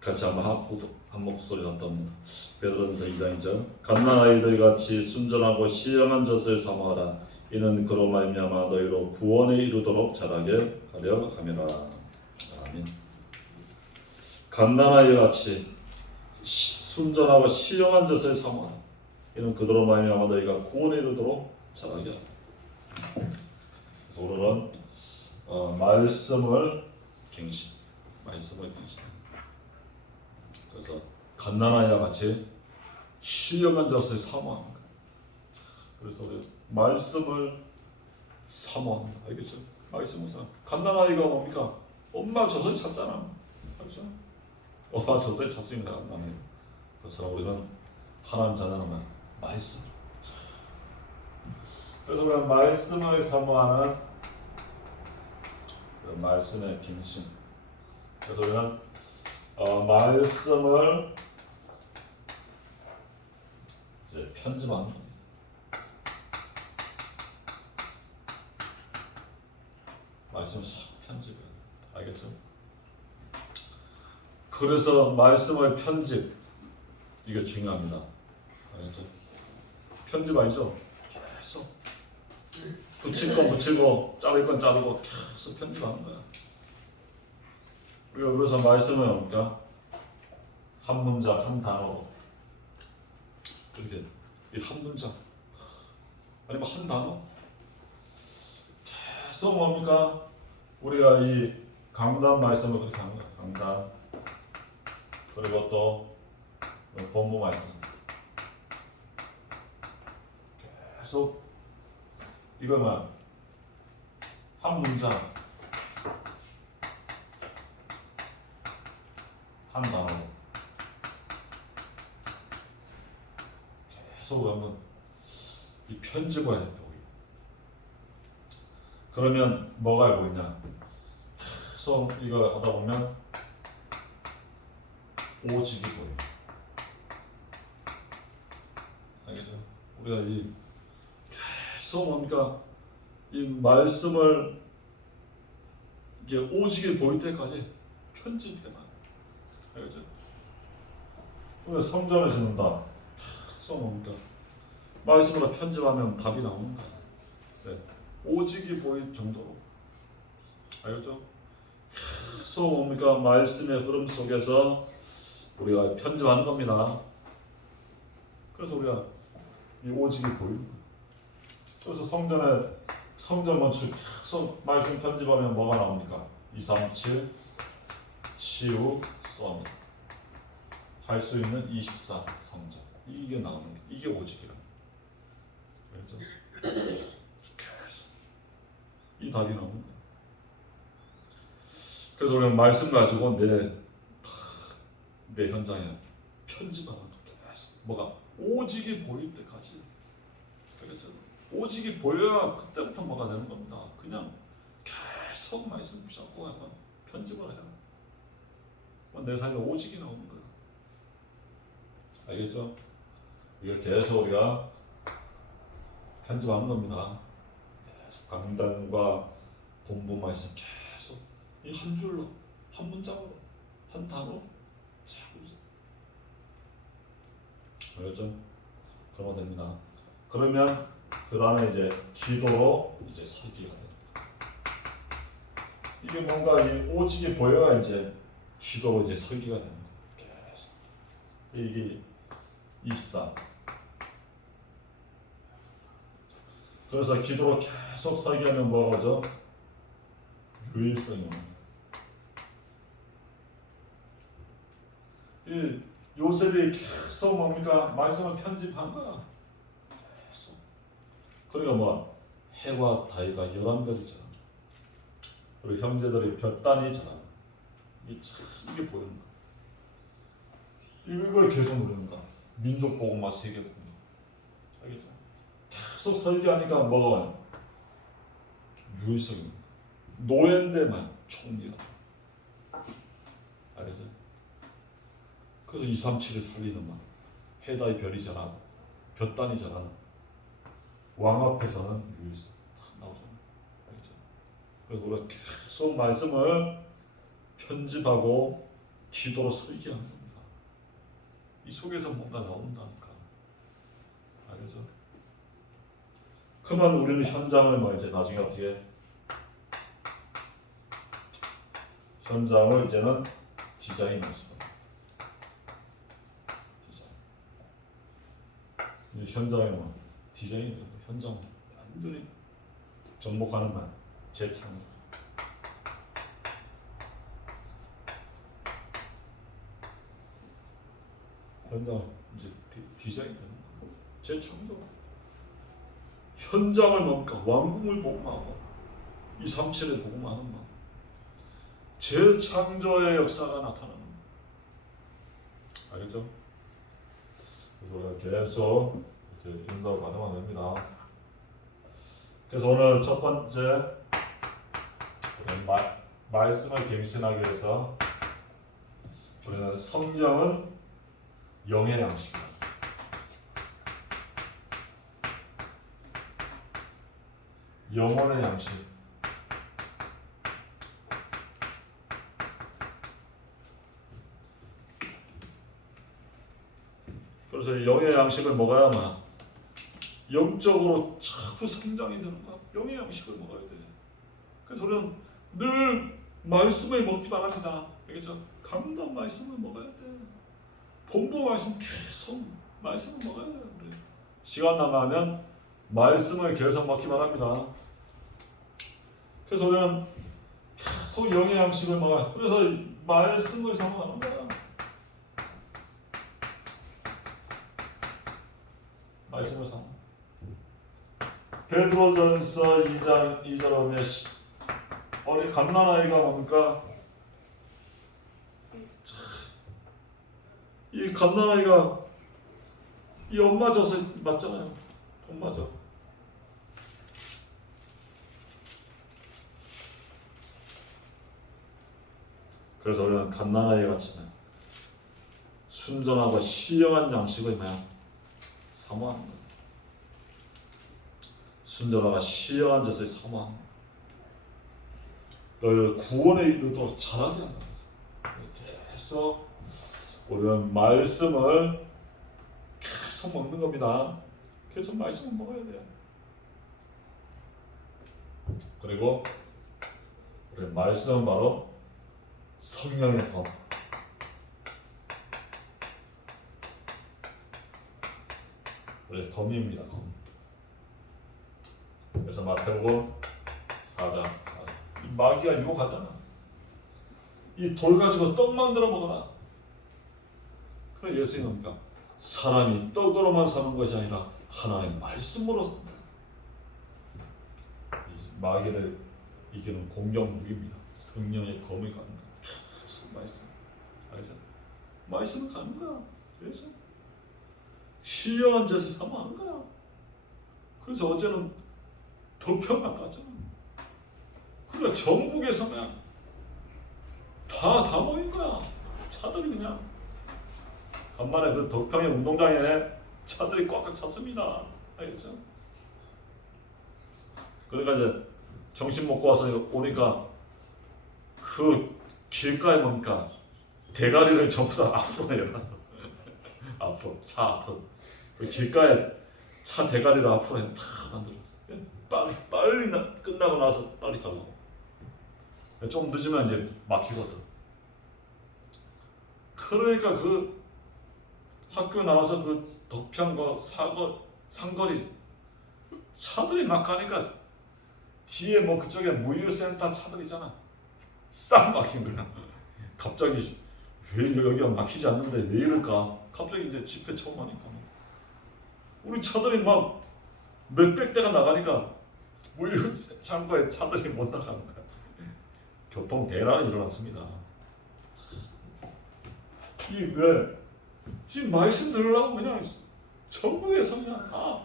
같이 한번 한 목소리 한번 베드로전서 2장이죠. 갓난아이들 같이 순전하고 시험한 젖을 삼아라. 이는 그로 말미암아 너희로 구원에 이르도록 자라게 하려 함이라. 아멘. 갓난아이 같이 순전하고 시험한 젖을 삼아라. 이는 그로 말미암아 너희가 구원에 이르도록 자라게 하라. 그래서 오늘은 말씀을 갱신. 그래서 갓난아이와 같이 신령한 젖을 사모하는 거예요. 그래서 우리 말씀을 사모하는 거예요. 알겠죠? 말씀을 사모. 갓난아이가 뭡니까? 엄마 젖을 찾잖아. 알죠? 엄마 젖을 찾습니다. 갓난아이. 그래서 우리는 하나님 자녀는 말씀. 그래서 우리는 말씀을 사모하는 말씀의 갱신. 그래서 우리는 말씀을 이제 편집하는 겁니다. 말씀을 편집해야 돼. 알겠죠? 그래서 말씀을 편집 이게 중요합니다. 알겠죠? 편집 아니죠? 계속 붙일 건 붙이고 자를 건 자르고 계속 편집하는 거야. 우리가 그래서 말씀을 뭡니까? 한 문장 한 단어 이렇게 이 한 문장 아니면 한 단어 계속 뭡니까? 우리가 이 강단 말씀을 그렇게 하는 거야. 강단 그리고 또 본부 말씀 계속 이거만 한 문장 한 단어 계속 하면 이 편집을 해야 돼. 그러면 뭐가 보이냐? 계속 이거 하다 보면 오직이 보여. 알겠죠? 우리가 이 계속 뭡니까? 이 말씀을 이게 오직이 보일 때까지 편집해놔. 알겠죠? 우리가 성전을 짓는다. 계속 뭡니까? 말씀으로 편집하면 답이 나오는 거야. 네. 오직이 보일 정도로. 알겠죠? 계속 뭡니까? 말씀의 흐름 속에서 우리가 편집하는 겁니다. 그래서 우리가 이 오직이 보이는 거예요. 그래서 성전 건축 계속 말씀 편집하면 뭐가 나옵니까? 237 치유 썸 할 수 있는 24 성전 이게 나오는 게 이게 오직이라. 그렇죠? 이 답이 나오는 거예요. 그래서 우리는 말씀 가지고 내 현장에 편집하는 거 계속 뭐가 오직이 보일 때까지. 그래서 오직이 보여야 그때부터 뭐가 되는 겁니다. 그냥 계속 말씀 붙잡고 하면 편집을 해요. 내 삶에 오직이 나오는 거예요. 알겠죠? 이걸 계속 우리가 편집하는 겁니다. 계속 강단과 본부 말씀 계속 이 한 줄로 한 문장으로 한 단어로 자꾸 알겠죠? 그러면 됩니다. 그러면 그 다음에 이제 기도로 이제 설기가 돼요. 이게 뭔가 이 오직이 보여야 이제 기도로 이제 설기가 되는 거예요. 계속 이게 24. 그래서 기도로 계속 설계하면 뭐가 오죠? 유일성이 오는 거예요. 이 요셉이 계속 뭡니까? 말씀을 편집한 거야. 계속. 그러니까 뭐 해와 달과 11별이잖아. 그리고 형제들이 별 단위잖아. 이게 보이는 거야. 이걸 계속 누르는 거야. 민족 복음화 세계 복음화. 알겠죠? 계속 설계하니까 뭐가 와요? 유일성이. 노예인데만 총리가. 알겠죠? 그래서 237을 살리는 말. 해다의 별이잖아. 볕단이잖아. 왕 앞에서는 유일성. 딱 나오잖아. 알겠죠? 그래서 우리가 계속 말씀을 편집하고 기도로 설계하는 겁니다. 이 속에서 뭔가 나온다니까. 알죠? 그러면 우리는 현장을 뭐 이제 나중에 어떻게 현장을 이제는 디자인할 수가 디자인. 이 현장에 뭐 디자인이 되고 현장 완전히 접목하는 말 재창조. 현장 이제 디자인 되는 거 재창조. 현장을 뭡니까 왕궁을 복음하고 이 삼체를 복음하는 거. 재창조의 역사가 나타나는 거. 알겠죠? 그래서 우리가 계속 이렇게 인도를 받으면 됩니다. 그래서 오늘 첫 번째 말씀을 갱신하기 위해서 우리는 성경은 영의 양식이다. 영혼의 양식. 그래서 영의 양식을 먹어야만 영적으로 자꾸 성장이 되는 거야. 영의 양식을 먹어야 돼. 그래서 우리는 늘 말씀을 먹기 바랍니다. 알겠죠? 감동 말씀을 먹어야 돼. 본부 말씀 계속 말씀을 먹어야 돼. 우리. 시간 남으면 말씀을 계속 먹기 바랍니다. 그래서 우리는 계속 영의 양식을 먹어요. 그래서 말씀을 사모하는 거야. 말씀을 사모. 베드로전서 2장 2절 보면 어린 갓난아이가 뭡니까? 이 갓난아이가 이 엄마 젖을 맞잖아요. 엄마 젖. 그래서 우리는 갓난아이 같이 순전하고 시영한 양식을 뭐야? 사모하는 거예요. 순전하고 시영한 젖을 사모하는 거예요. 너희 구원에 이르도록 자라게 한다. 계속 우리는 말씀을 계속 먹는 겁니다. 계속 말씀을 먹어야 돼요. 그리고 우리 말씀은 바로 성령의 검. 우리 검입니다. 검. 그래서 마태복음 4장 이 마귀가 유혹하잖아. 이 돌 가지고 떡 만들어 먹어라. 그래 예수님은 뭡니까? 사람이 떡으로만 사는 것이 아니라 하나님의 말씀으로 산다. 마귀를 이기는 공격 무기입니다. 성령의 검을 가는 거야. 무슨 말씀? 알죠? 말씀을 가는 거야. 그래서 신령한 젖을 사모하는 거야. 그래서 어제는 덕평 갔다 왔잖아. 그러니까 전국에서 그냥 다 모인 거야. 차들이 그냥 간만에 그 덕평의 운동장에 차들이 꽉꽉 찼습니다. 알겠죠? 그러니까 이제 점심 먹고 와서 오니까 그 길가에 뭡니까? 대가리를 전부 다 앞으로 내려놨어. 앞으로 차 앞으로 그 길가에 차 대가리를 앞으로 다 만들었어. 빨리 끝나고 나서 빨리 가려고. 좀 늦으면 이제 막히거든. 그러니까 그 학교 나와서 그 덕평과 상거리 차들이 막 가니까 뒤에 뭐 그쪽에 무유센터 차들 있잖아. 싹 막힌 거야. 갑자기 왜 여기가 막히지 않는데 왜 이럴까? 갑자기 이제 집회 처음 하니까 우리 차들이 막 몇백 대가 나가니까 무유창고에 차들이 못 나가는 거야. 교통 대란이 일어났습니다. 이 왜 지금 말씀 들으려고 그냥 전국에서 그냥 다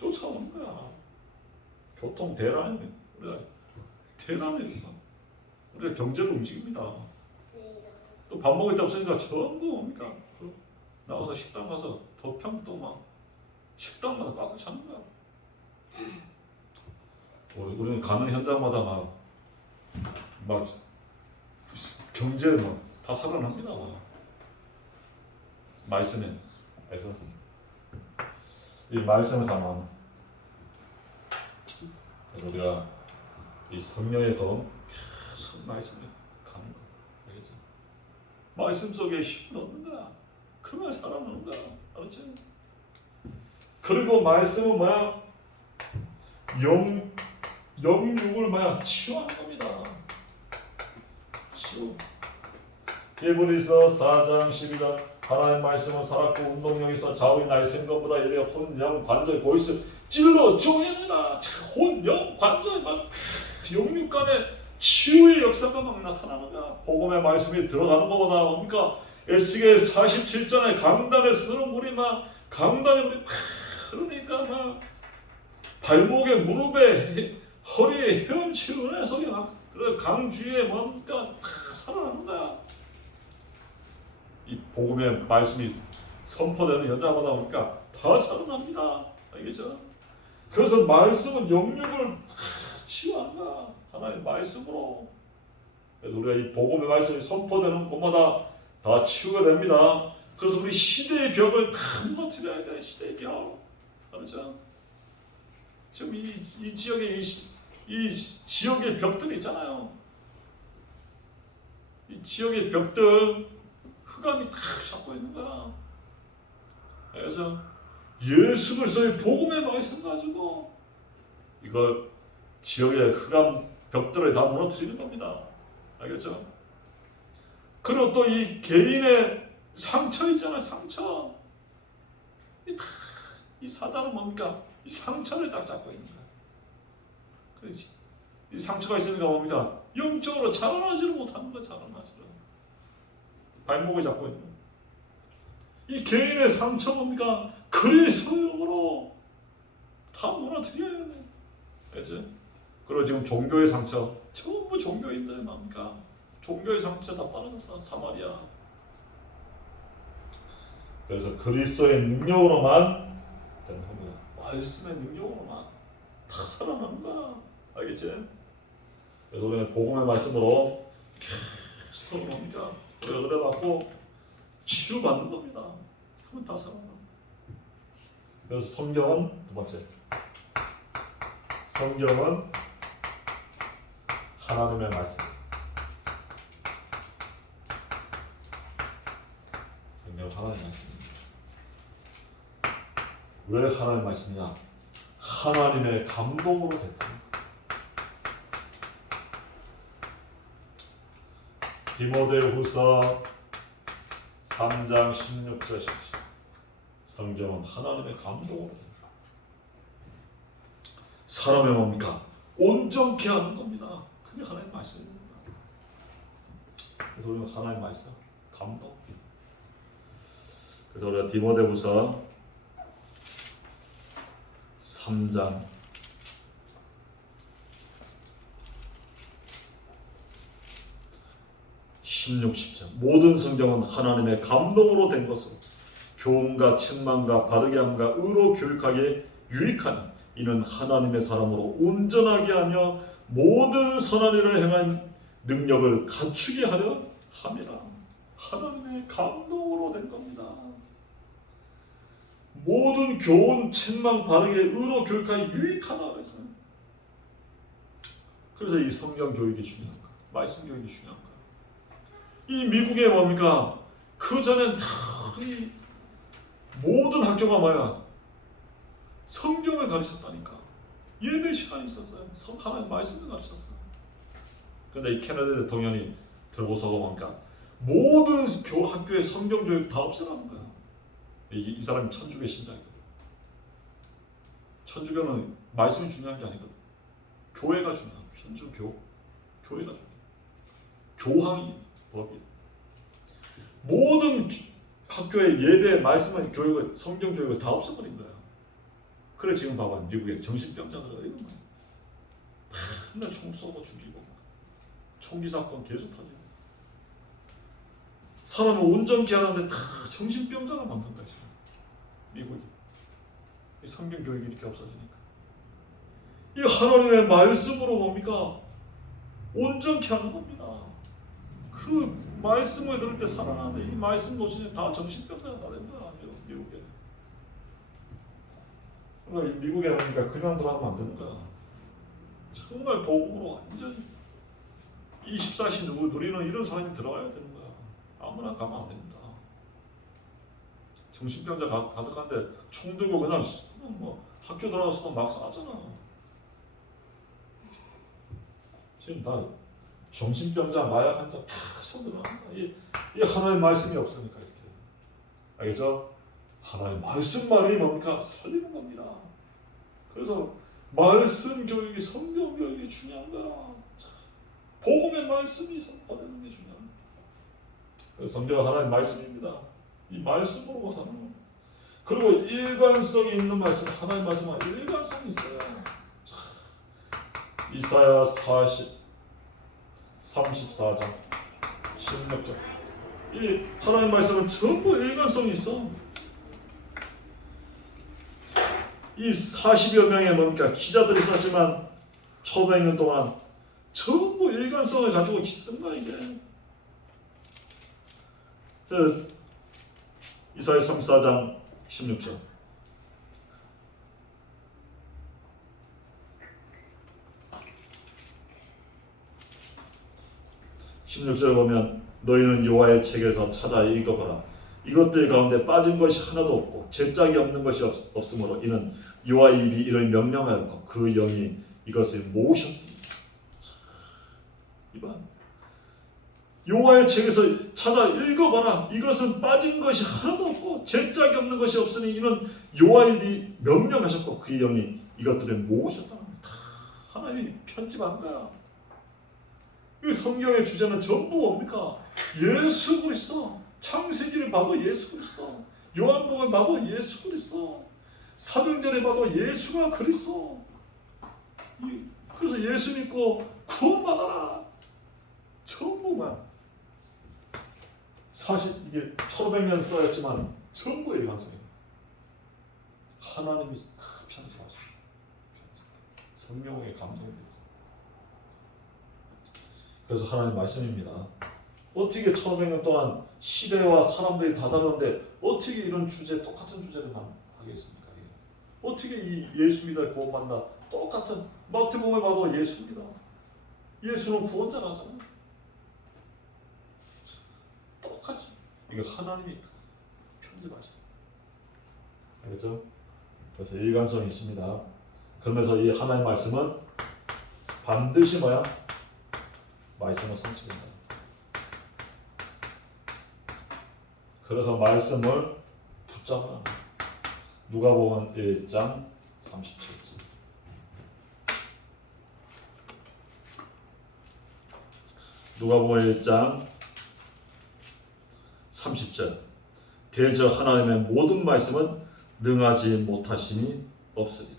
쫓아오는 거야. 교통 대란이 우리가 대란이 우리가 경제를 움직입니다. 또 밥 먹을 데 없으니까 전부 뭡니까? 나와서 식당 가서 덕평도 막 식당마다 꽉 차는 거야. 우리는 가는 현장마다 막 경제 막 다 살아납니다. 말씀에 그래서 이 말씀을 담아 우리가 이 성령의 더 말씀에 가는 거 알겠죠? 말씀 속에 힘을 얻는 거야. 그만 살아나는 거야. 알았지? 그리고 말씀은 뭐야? 영육을 뭐야? 치유하는 겁니다. 치유. 히브리서 4장 12절 하나님의 말씀은 살았고 운동력이 있어 좌우의 나의 생각보다 이래 혼, 영, 관절, 골수 찔러 쪼개내라. 혼, 영, 관절 막 영육간에 치유의 역사가 막 나타나는 거야. 복음의 말씀이 들어가는 것보다 뭡니까? 에스겔 47장의 강단에서 그런 물이 막 강단에 물이 그러니까 막 발목에 무릎에 허리에 헤엄치 은혜 속에 막 그래 강주에 뭡니까 살아나는 거야. 이 복음의 말씀이 선포되는 여자마다 보니까 다 살아납니다. 알겠죠? 그래서 말씀은 영육을 치유하는 거야. 하나님의 말씀으로. 그래서 우리가 이 복음의 말씀이 선포되는 곳마다 다 치유가 됩니다. 그래서 우리 시대의 벽을 다 무너뜨려야 돼. 시대의 벽. 알았죠? 지금 이 지역에 이 지역의 벽들 있잖아요. 이 지역의 벽들 흑암이 다 잡고 있는 거야. 그래서 예수 그리스도의 복음의 말씀 가지고 이걸 지역의 흑암 벽들을 다 무너뜨리는 겁니다. 알겠죠? 그리고 또 이 개인의 상처 있잖아요. 상처. 이 사단은 뭡니까? 이 상처를 딱 잡고 있는 거야. 그렇지. 이 상처가 있으니까 뭡니까? 영적으로 자라나지를 못하는 거야. 자라나지를. 발목을 잡고 있는 거야. 이 개인의 상처 뭡니까? 그리스도로 다 무너뜨려야 돼. 알지? 그리고 지금 종교의 상처 전부 종교인들 뭡니까? 종교의 상처 다 빠져서 사마리아. 그래서 그리스도의 능력으로만 되는 겁니다. 말씀의 능력으로만 다 살아나는 거야. 알겠지? 그래서 우리는 복음의 말씀으로 계속 뭡니까? 우리가 은혜 받고 치유받는 겁니다. 그러면 다 살아나. 그래서 성경은 두 번째. 성경은 하나님의 말씀. 성경은 하나님의 말씀입니다. 왜 하나님의 말씀이냐? 하나님의 감동으로 됐다. 디모데후서 3장 16절 17. 성경은 하나님의 감동으로 됩니다. 사람의 뭡니까? 온전케 하는 겁니다. 그게 하나님의 말씀입니다. 그래서 우리는 하나님의 말씀, 감동. 그래서 우리가 디모데후서 3장 16, 17 모든 성경은 하나님의 감동으로 된 것으로 교훈과 책망과 바르게 함과 의로 교육하기에 유익하니 이는 하나님의 사람으로 온전하게 하며 모든 선한 일을 행한 능력을 갖추게 하려 함이라. 하나님의 감동으로 된 겁니다. 모든 교훈, 책망, 바르게 의로 교육하기 유익하다 그랬어요. 그래서 이 성경 교육이 중요한 거야. 말씀 교육이 중요한 거야. 이 미국에 뭡니까? 그 전엔 이 모든 학교가 뭐야? 성경을 가르쳤다니까. 예배 시간이 있었어요. 하나님 말씀을 가르쳤어요. 그런데 이 캐나다 대통령이 들고서고 뭡니까? 모든 학교의 성경 교육 다 없애라는 거야. 이 사람이 천주교 신자이거든. 천주교는 말씀이 중요한 게 아니거든. 교회가 중요한 거야. 천주교. 교회가 중요해. 교황이 법이. 모든 학교의 예배, 말씀의 교육을, 성경 교육을 다 없애버린 거야. 그래 지금 봐봐. 미국의 정신병자들은 이런 거야. 맨날 총 쏘고 죽이고 총기 사건 계속 터지고 사람을 온전케 하는데 다 정신병자가 만든 거야 지금. 미국이. 이 성경 교육이 이렇게 없어지니까. 이 하나님의 말씀으로 뭡니까? 온전케 하는 겁니다. 그 말씀을 들을 때 살아나는데 이 말씀 놓치니 다 정신병자가 다 된 거야. 미국에. 그러니까 미국에 오니까 그냥 들어가면 안 되는 거야. 정말 복음으로 완전히 24시 누리는 이런 사람이 들어가야 되는 거야. 아무나 가면 안 됩니다. 정신병자 가득한데 총 들고 그냥 뭐 학교 들어가서도 막 쏴잖아. 지금 다 정신병자, 마약 환자 다 손들어간다. 이 하나의 말씀이 없으니까 이렇게. 알겠죠? 하나의 말씀만이 뭡니까? 살리는 겁니다. 그래서 말씀 교육이, 성경 교육이 중요한 거야. 복음의 말씀이 선포되는 게 중요한 거야. 그래서 성경은 하나의 말씀입니다. 이 말씀으로 사는 거야. 그리고 일관성이 있는 말씀, 하나의 말씀은 일관성이 있어요. 이사야 34장 16절. 이 하나님 말씀은 전부 일관성이 있어. 이 40여 명의 뭡니까 기자들이 썼지만 1500년 동안 전부 일관성을 가지고 쓴 거야 이게. 이사야 34장 16절. 보면 너희는 여호와의 책에서 찾아 읽어보라. 이것들 가운데 빠진 것이 하나도 없고 죄짝이 없는 것이 없으므로 이는 여호와의 입이 이를 명령하였고 그 영이 이것을 모으셨습니다. 이봐, 여호와의 책에서 찾아 읽어봐라. 이것은 빠진 것이 하나도 없고 죄짝이 없는 것이 없으니 이는 여호와의 입이 명령하셨고 그 영이 이것들을 모으셨다. 다 하나님이 편집한 거야. 이 성경의 주제는 전부 뭡니까? 예수 그리스도. 창세기를 봐도 예수 그리스도. 요한복음을 봐도 예수 그리스도. 사도행전에 봐도 예수가 그리스도. 그래서 예수 믿고 구원받아라. 전부만. 사실 이게 1500년 써였지만 전부 일관성이에요. 하나님이 편집하시고 성령의 감동입니다. 그래서 하나님 말씀입니다. 어떻게 1500년 동안 시대와 사람들이 다 다른데 어떻게 이런 주제, 똑같은 주제를만 하겠습니까? 어떻게 이 예수 믿어 구원받는다 똑같은 마태복음에 봐도 예수입니다. 예수는 구원자라잖아요. 똑같이 이거 하나님이 편집하셔. 알겠죠? 그래서 일관성이 있습니다. 그러면서 이 하나님의 말씀은 반드시 뭐야? 말씀을 성취된다. 그래서 말씀을 붙잡아. 누가복음 1장 37절. 누가복음 1장 30절. 대저 하나님의 모든 말씀은 능하지 못하심이 없으리라.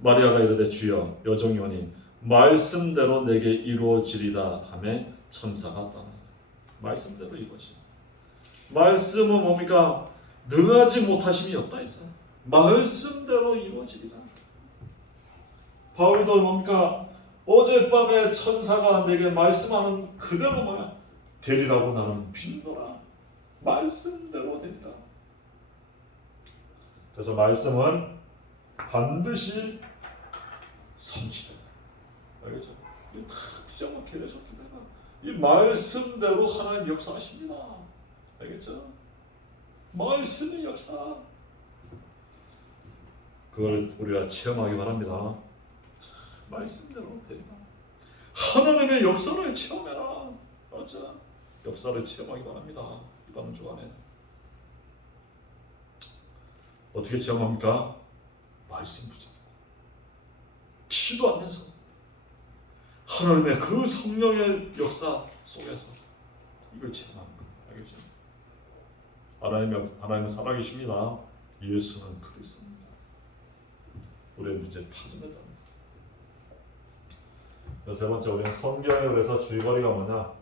마리아가 이르되 주여 여종이 오니 말씀대로 내게 이루어지리다 하며 천사가 떠나. 말씀대로 이루어지. 말씀은 뭡니까? 능하지 못하심이 없다 했어요. 말씀대로 이루어지리라. 바울도 뭡니까? 어젯밤에 천사가 내게 말씀하는 그대로 뭐야? 되리라고 나는 믿노라. 말씀대로 되리라. 그래서 말씀은 반드시 성취된다. 알겠죠? 구장만 계속 기다려. 이 말씀대로 하나님 역사하십니다. 알겠죠? 말씀의 역사. 그걸 우리가 체험하기 바랍니다. 말씀대로 되리라. 하나님의 역사를 체험해라. 맞죠? 역사를 체험하기 바랍니다. 이번 주간에 어떻게 체험합니까? 말씀 붙잡고 기도하면서 하나님의 그 성령의 역사 속에서 이걸 체험하는 거예요. 알겠죠? 하나님은 살아계십니다. 예수는 그리스도입니다. 우리의 문제 타진했다. 세 번째, 우리는 성경에 그래서 줄거리가 뭐냐?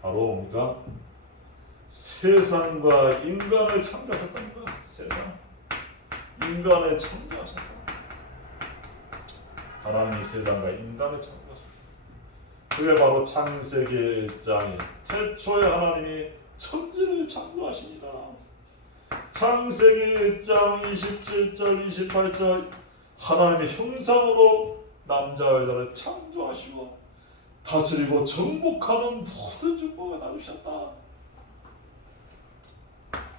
바로 뭡니까? 세상과 인간을 창조하셨다는 거야. 세상, 인간을 창조하셨다. 하나님이 세상과 인간을 창조하셨습니다. 그게 바로 창세기 1장이 태초에 하나님이 천지를 창조하십니다. 창세기 1장 27절 28절 하나님의 형상으로 남자와 여자를 창조하시고 다스리고 정복하는 모든 축복을 나누셨다.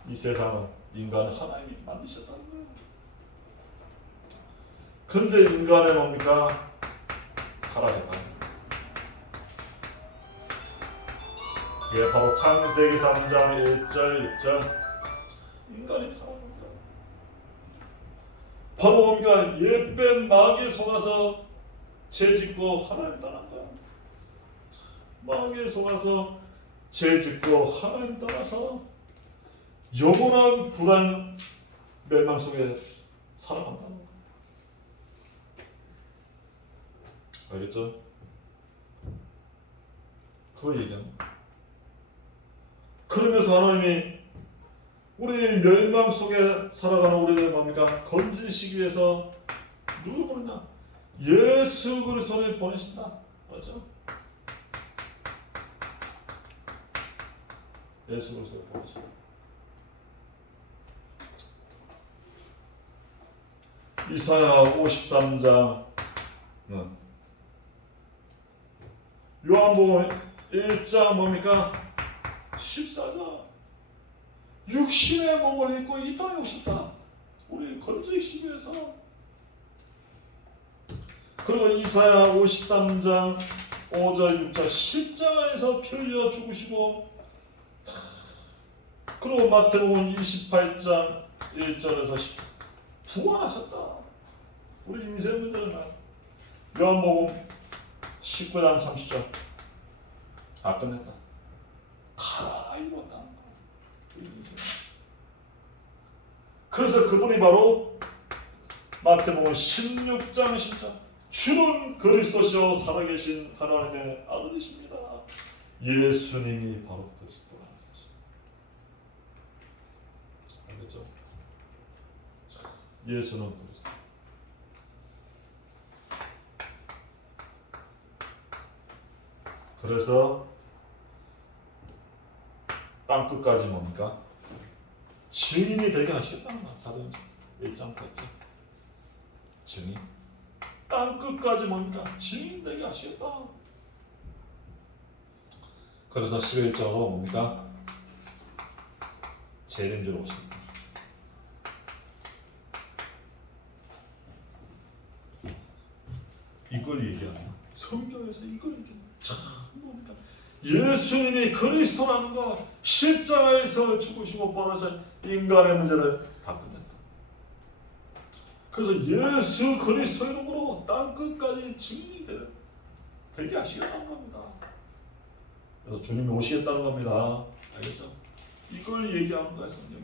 이 세상은 인간을 하나님이 만드셨다는 거예요. 근데 인간은 뭡니까? 타락했다. 그게 바로 창세기 3장 1절 6절 인간이 타락한 거예요. 바로 뭡니까? 옛뱀 마귀에 속아서 죄짓고 하나님 떠난 거야. 마귀에 속아서 죄짓고 하나님 떠나서 영원한 불안 멸망 속에 살아간다는 거야. 알겠죠? 그걸 얘기하는 거야. 그러면서 하나님이 우리 멸망 속에 살아가는 우리를 뭡니까? 건지시기 위해서 누굴 보느냐? 예수 그리스도를 보내신다. 맞죠? 예수 그리스도를 보내신다. 이사야 53장 요한복음 1장 뭡니까? 14장 육신의 몸을 입고 이 땅에 오셨다. 우리 건지시기 위해서. 그리고 이사야 53장 5절 6절 십자가에서 피 흘려 죽으시고 그리고 마태복음 28장 1절에서 10절 부활하셨다. 우리 인생 문제는 요한복음 19장 30절 다 끝냈다. 다 이루었다. 우리 인생. 그래서 그분이 바로 마태복음 16장 10절 주는 그리스도시요 살아계신 하나님의 아들이십니다. 예수님이 바로 그리스도라는 사실. 알겠죠? 예수는 그리스도. 그래서 땅 끝까지 뭡니까? 증인이 되게 하시겠다는 거야. 사도행전 1장 8절. 증인. 땅 끝까지 뭡니까? 증인 되게 하시겠다. 그래서 11절로 뭡니까? 재림주로 오십니다. 이걸 얘기하는 성경에서 이걸 얘기하는 참 뭡니까? 예수님이 그리스도라는 거 십자가에서 죽으시고 보내서 인간의 문제를 다 끝냈다. 그래서 예수 그리스도 이름으로 땅 끝까지 증인이 되게 하시겠다는 겁니다. 그래서 주님이 오시겠다는 겁니다. 알겠죠? 이걸 얘기하는 거야 성경이.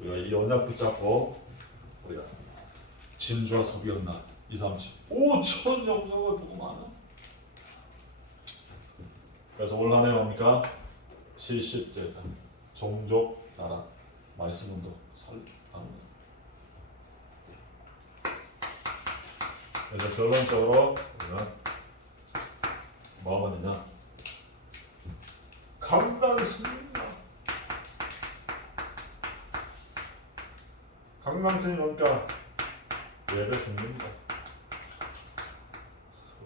우리가 이 언약 붙잡고 우리가 진주와 석유의 날 2, 30, 5천 영역을 보고 많아. 그래서 올 한해 뭡니까? 70제자, 종족, 나라, 말씀운동, 설합니다. 그래서 결론적으로 우리가 뭐가 되냐? 강단 승리입니다. 강단 승리 뭡니까? 예배 승리입니다.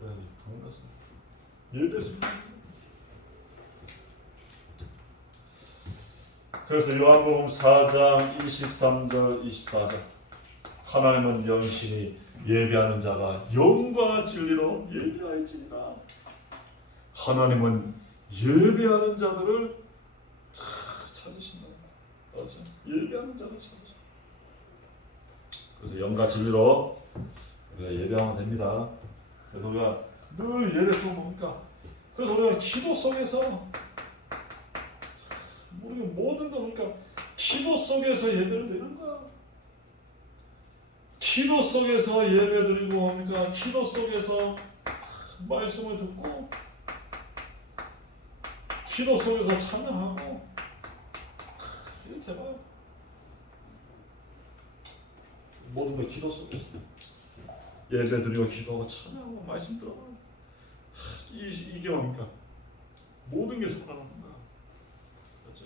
그래, 강단 승리. 예배 승리. 그래서 요한복음 4장 23절 24절 하나님은 영신이 예배하는 자가 영과 진리로 예배하였으니라. 하나님은 예배하는 자들을 찾으신다. 맞아. 예배하는 자를 찾으신다. 그래서 영과 진리로 우리가 예배하면 됩니다. 그래서 우리가 늘 예배 속에 뭡니까? 그래서 우리가 기도 속에서 우리가 모든 거 그러니까 기도 속에서 예배를 드리는 거야. 기도 속에서 예배드리고 뭡니까? 기도 속에서 말씀을 듣고 기도 속에서 찬양하고 이렇게 봐요. 모든 걸 기도 속에 있어. 예배 드리고 기도하고 찬양하고 말씀 들어가고 이게 뭡니까? 모든 게 살아나는 거야. 그렇죠?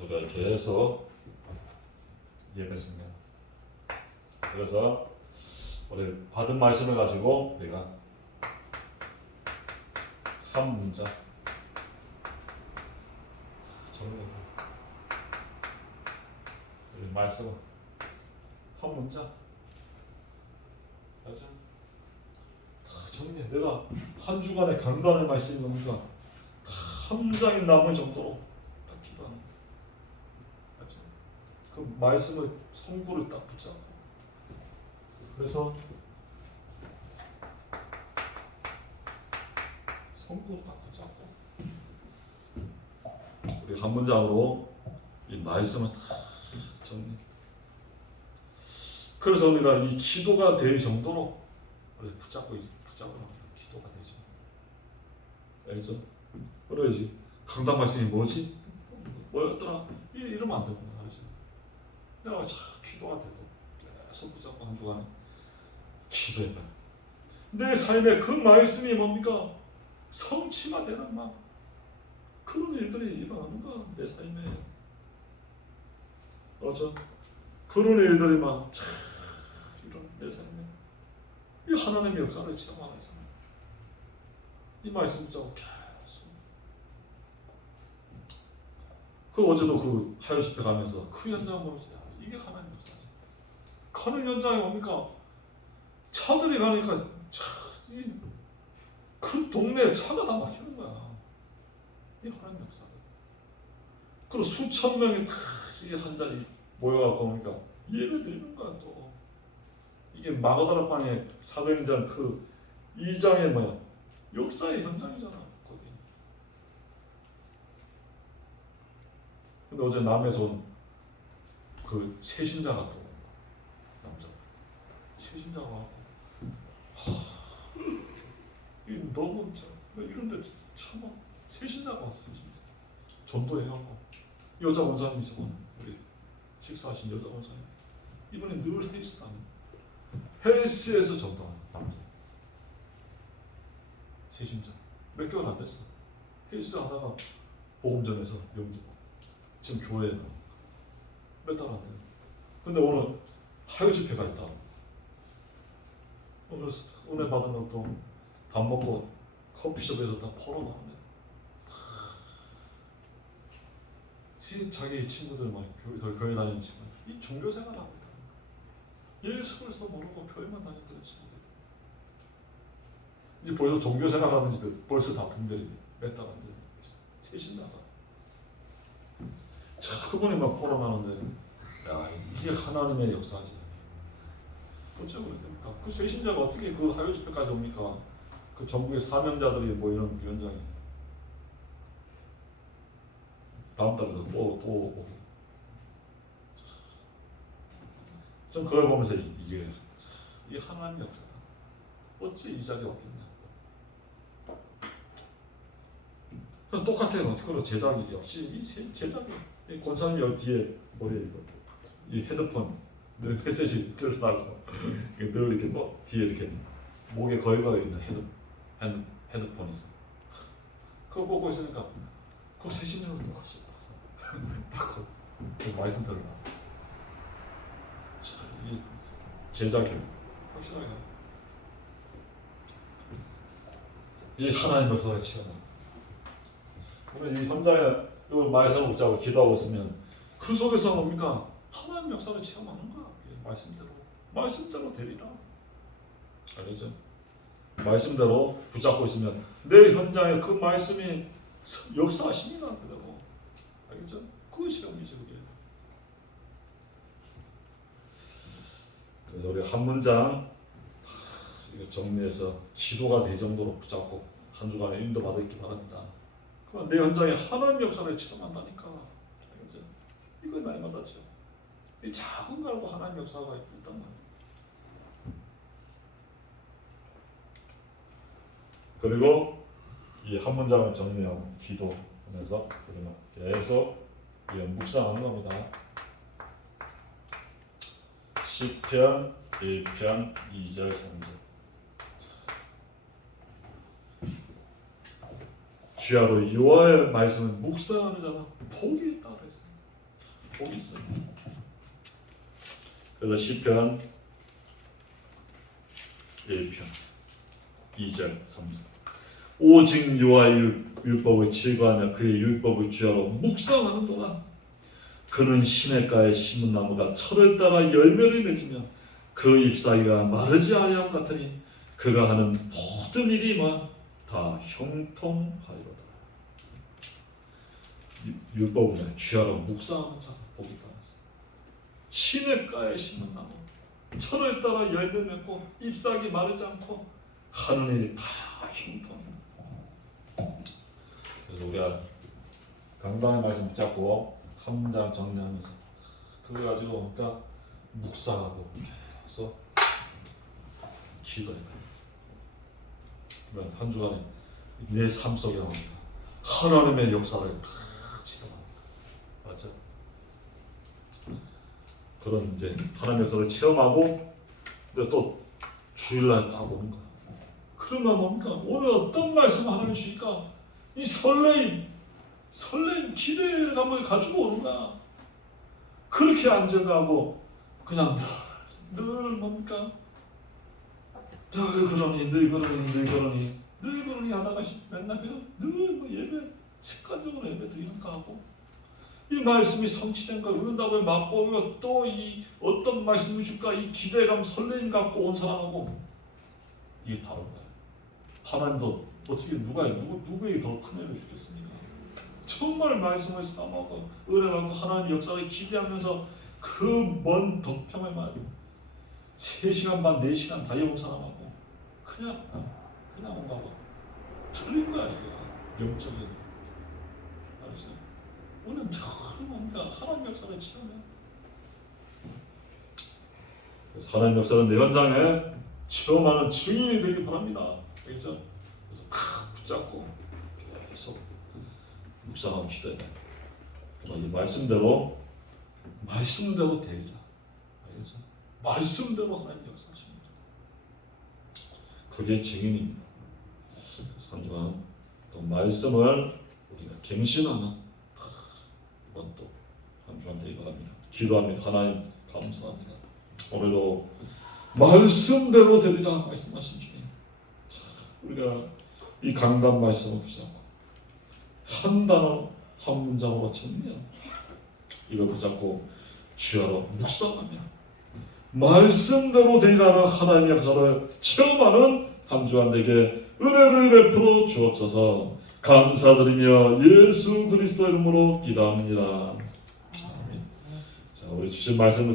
우리가 이렇게 해서 예배했습니다. 그래서 우리 받은 말씀을 가지고 우리가 한 문자 정리해. 우리 말씀 한 문자 맞아. 정리해. 내가 한 주간의 강단의 말씀이 뭡니까? 한 장이 남을 정도로 딱 기도하는 거야. 맞아. 그 말씀을 성구를 딱 붙잡고. 그래서 성구를 딱 붙잡고 우리 한 문장으로 이 말씀을 다 정리. 그래서 우리가 이 기도가 될 정도로 우리 붙잡으라고 기도가 되죠. 알죠? 그래야지. 강단 말씀이 뭐지? 뭐였더라? 이러면 안 되구나. 알죠? 내가 참 기도가 돼도 계속 붙잡고 한 주간에 기도해봐. 내 삶에 그 말씀이 뭡니까? 성취가 되는 막 그런 일들이 일어나는 거야. 내 삶에. 그렇죠? 그런 일들이 막 이런 내 삶에 이 하나님의 역사를 체험하는 삶. 이 말씀 붙잡고 계속. 그 어제도 그 하요 집회 가면서 그 현장 보면서 야, 이게 하나님의 역사지. 가는 현장에 뭡니까? 차들이 가니까 그 동네에 차가 다 막히는 거야. 이 하나님의 역사다. 그리고 수천 명이 다 이 한 자리 모여갖고 오니까 예배 드리는 거야 또. 이게 마가다라 방에 사도행전 그 2장의 뭐야 역사의 현장이잖아 거기. 근데 어제 남에서 온 그 세신자가 또 남자 세신자가 와서 이 너무 이런데 참 세신자가 왔어 진짜. 전도해갖고 여자 원사님이 있어. 우리 식사하신 여자 원사님. 이번에 늘 헬스 다니. 헬스에서 전도하는 남자. 세신자. 몇 개월 안 됐어. 헬스 하다가 보험전에서 영접. 지금 교회에 나와. 몇 달 안 돼. 근데 오늘 하요 집회가 있다. 오늘 은혜 받은 것도 밥 먹고 커피숍에서 다 퍼러 나오네. 자기 친구들 막 교회 다니는 친구, 이 종교 생활을 하고 있다. 예수 그리스도 모르고 교회만 다니는 친구들. 이제 벌써 종교 생활하는 지들 벌써 다 분별이 몇 달 안 돼. 최신나가. 자, 그분이 막 포럼하는데, 야 이게 하나님의 역사지. 어째 그래 됩니까? 그 세신자가 어떻게 그 하요 집회까지 옵니까? 그 전국의 사명자들이 모이는 현장에. 다음 달에도 또 오고. 전 그걸 보면서 이게 하나님의 역사다. 어째 이 자리에 없겠냐. 그래서 똑같아요. 그리고 제작이 역시 이 제작이 이 권사님 뒤에 뭐래 이거 이 헤드폰 늘 메시지 들으라고 늘 이렇게 뭐 뒤에 이렇게 목에 걸려 있는 헤드폰 있어. 그거 보고 있으니까 그 세신으로 똑같이 딱 그 말씀 들으라. 이 제작이 확실하게 이 하나님의 역사를 체험하. 우리 이 현장에 이 말씀을 붙잡고 기도하고 있으면 그 속에서 뭡니까? 하나님의 역사를 체험하는 거야. 말씀대로 되리라. 알겠죠? 말씀대로 붙잡고 있으면 내 현장에 그 말씀이 역사하십니다. 그대로. 알겠죠? 그 시험이죠. 그게. 그래서 우리 한 문장 이거 정리해서 기도가 될 정도로 붙잡고 한 주간에 인도받기 바랍니다. 그럼 내 현장에 하나님 역사를 체험한다니까. 알겠죠? 이거 날마다 체험. 이 작은 거 알고 하나님 역사가 있단 말이에요. 그리고 이 한 문장을 정리하고 기도하면서 우리는 계속 묵상하는 겁니다. 시편 1편 2절 3절. 주야로 여호와의 말씀을 묵상하는 자는 복이 있다 그랬어요. 복이 있어요. 그래서 시편 1편 2절 3절. 오직 여호와의 율법을 즐거하며 그의 율법을 주야로 묵상하는도다. 그는 시냇가에 심은 나무가 철을 따라 열매를 맺으며 그 잎사귀가 마르지 아니함 같으니 그가 하는 모든 일이 다 형통하리로다. 율법은 주야로 묵상하는 자가 복이 있다. 시냇가에 심은 나무 철을 따라 열매 맺고 잎사귀 마르지 않고 하는 일이 다 형통합니다. 그래서 우리가 강단의 말씀 붙잡고 한 장 정리하면서 그걸 가지고 그러니까 묵상하고 계속 기도해요. 그러면 한 주간에 내 삶 속에 하나님의 역사를 다 체험합니다. 맞죠? 그런 이제 하나님의 역사를 체험하고 근데 또 주일날 딱 오는 거야. 그러면 뭡니까? 오늘 어떤 말씀 하나님 주니까 이 설레임 기대감을 가지고 오는 거야. 그렇게 앉아가고 그냥 늘 뭡니까? 늘 그러니 하다가 맨날 그냥 늘 예배 습관적으로 예배 드리는가 하고 이 말씀이 성취된 걸 은답을 맛보며 또 이 어떤 말씀을 줄까 이 기대감 설레임 갖고 온 사람하고 이게 다른 거야. 하나님도 어떻게 누구에게 더 큰 은혜를 주겠습니까? 정말 말씀을 삼아서 은혜받고 하나님 역사를 기대하면서 그 먼 덕평을 말 3시간 반 4시간 다 해본 사람하고 그냥 뭔가 틀린 거야 이게 영적인 알았어요? 우리는 늘 뭔가 하나님 역사를 체험해. 하나님 역사는 내 현장에 체험하는 증인이 되길 바랍니다. 그래서 탁 붙잡고 계속 묵상하고 기도해. 이 말씀대로 되자. 알겠어? 말씀대로 하나님 역사하십니다. 그게 증인입니다. 한 주간 또 말씀을 우리가 갱신하는 이번 또 한 주간 되기 바랍니다. 기도합니다. 하나님 감사합니다. 오늘도 말씀대로 되리라 말씀하신 주님. 우리가 이 강단 말씀을 붙잡고 한 단어 한 문장으로 정리하고 이걸 붙잡고 주야로 묵상하며 말씀대로 되리라는 하나님의 역사를 체험하는 한 주간 되게 은혜를 베풀어 주옵소서. 감사드리며 예수 그리스도 이름으로 기도합니다. 아멘. 자, 우리 주신 말씀을